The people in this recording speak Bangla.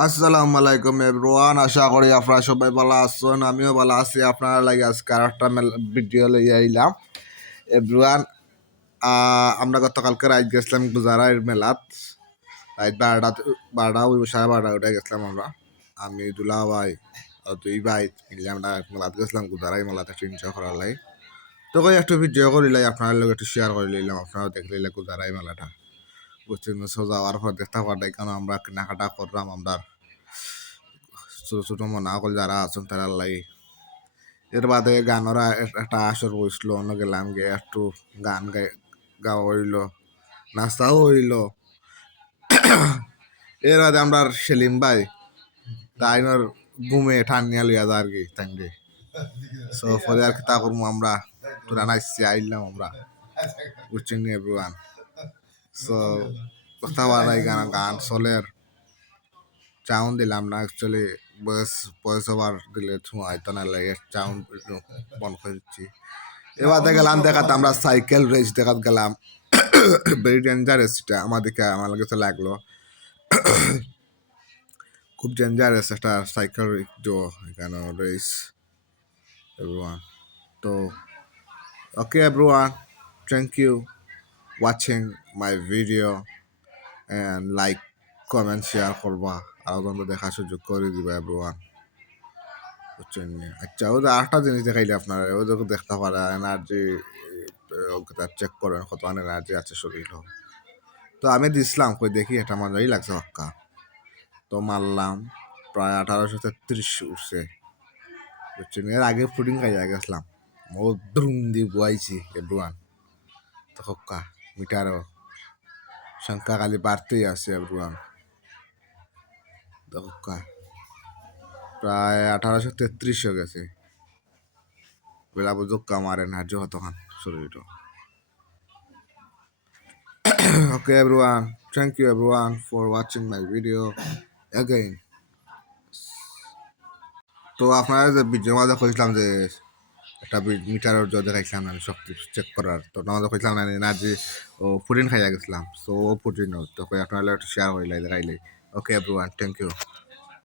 আসসালামু আলাইকুম এভরিওয়ান, আশা করি আপনারা সবাই ভালো আছেন। আমিও ভালো আছি। আপনারা লাগে আজকে আর একটা ভিডিও লইয়া আইলাম এভরিওয়ান। আমরা গতকালকে রাত গেছিলাম গুজারাইয়ের মেলাত। রাত 12:30 উঠে গেছিলাম আমরা। আমি দুলা ভাই আর দুই ভাই মিলে আমরা মেলাত গেছিলাম, গুজারাই মেলাতে 300 করার লাই। তো কই একটু ভিডিও করিলাই, আপনার লগে একটু শেয়ার করে লইলাম। আপনারাও দেখলিলে গুজারাই মেলাটা বুঝছেন। যাওয়ার পর দেখতে পারলাই কেন আমরা কেনাকাটা করলাম। আমরা ছোট ছোট মনা কল যারা আছেন তারা লাই। এর বাদে গানেরা একটা আসর বসছিল, অন্য গেলাম গে একটু গান গাওয়া হইল, নাস্তাও হইল। এর বাদে আমরা সেলিম ভাই তাইনর ঘুমে ঠান্নিয়া লইয়া যা আর কি তাইনরে। সো পরে আর কি তা করবো, আমরা তোরা নাইসি আইলাম আমরা বুঝছেন এভরিওয়ান। সো কথা বাড়াই গান চলের চাউন দিলাম না অ্যাকচুয়ালি। ভয়েস ওভার দিলে হয়তো না লাগে, চাউন বন্ধ করে দিচ্ছি। এবারে গেলাম দেখাতে, আমরা সাইকেল রেস দেখাত গেলাম। ভেরি ডেঞ্জারাস, এটা আমাদেরকে আমার কাছে লাগলো খুব ডেঞ্জারাস একটা সাইকেল এখানে রেস এভরিওয়ান। তো okay everyone, thank you watching my video and like comment share করবা, আর তোমরা দেখার সুযোগ করে দিবা এভরিওয়ান বুঝছেন। আচ্ছা, ওদের আরেকটা জিনিস দেখাইলে আপনারা ওদের দেখতে পারে এনার্জি চেক করেন কত এনার্জি আছে শরীর। তো আমি দিছিলাম কই দেখি এটা মজাই লাগছে পাক্কা। তো মারলাম, প্রায় 1833 উঠছে বুঝছেন। এর আগে ফুডিং খাইয়া গেছিলাম, ও দ্রুম দিয়ে বুয়াইছি এভরিওয়ান। তো হক্কা মিটারও সংখ্যা খালি বাড়তেই আছে এভরিওয়ান। তো হক্কা প্রায় 1833 হয়ে গেছে। বেলা বুঝক্কা আমার এনার্জি হতখান শরীর। Okay everyone, thank you everyone for watching my video again. তো আপনারা যে ভিডিও মাঝে কইছিলাম যে একটা মিটারের জল দেখাইছিলাম আমি শক্তি চেক করার, তো আমাদের কইছিলাম না এনার্জি ও প্রোটিন খাইয়া গেছিলাম। সো ও প্রোটিন তো আপনারা একটু শেয়ার হইলাই দেখাইলে। Okay everyone, thank you.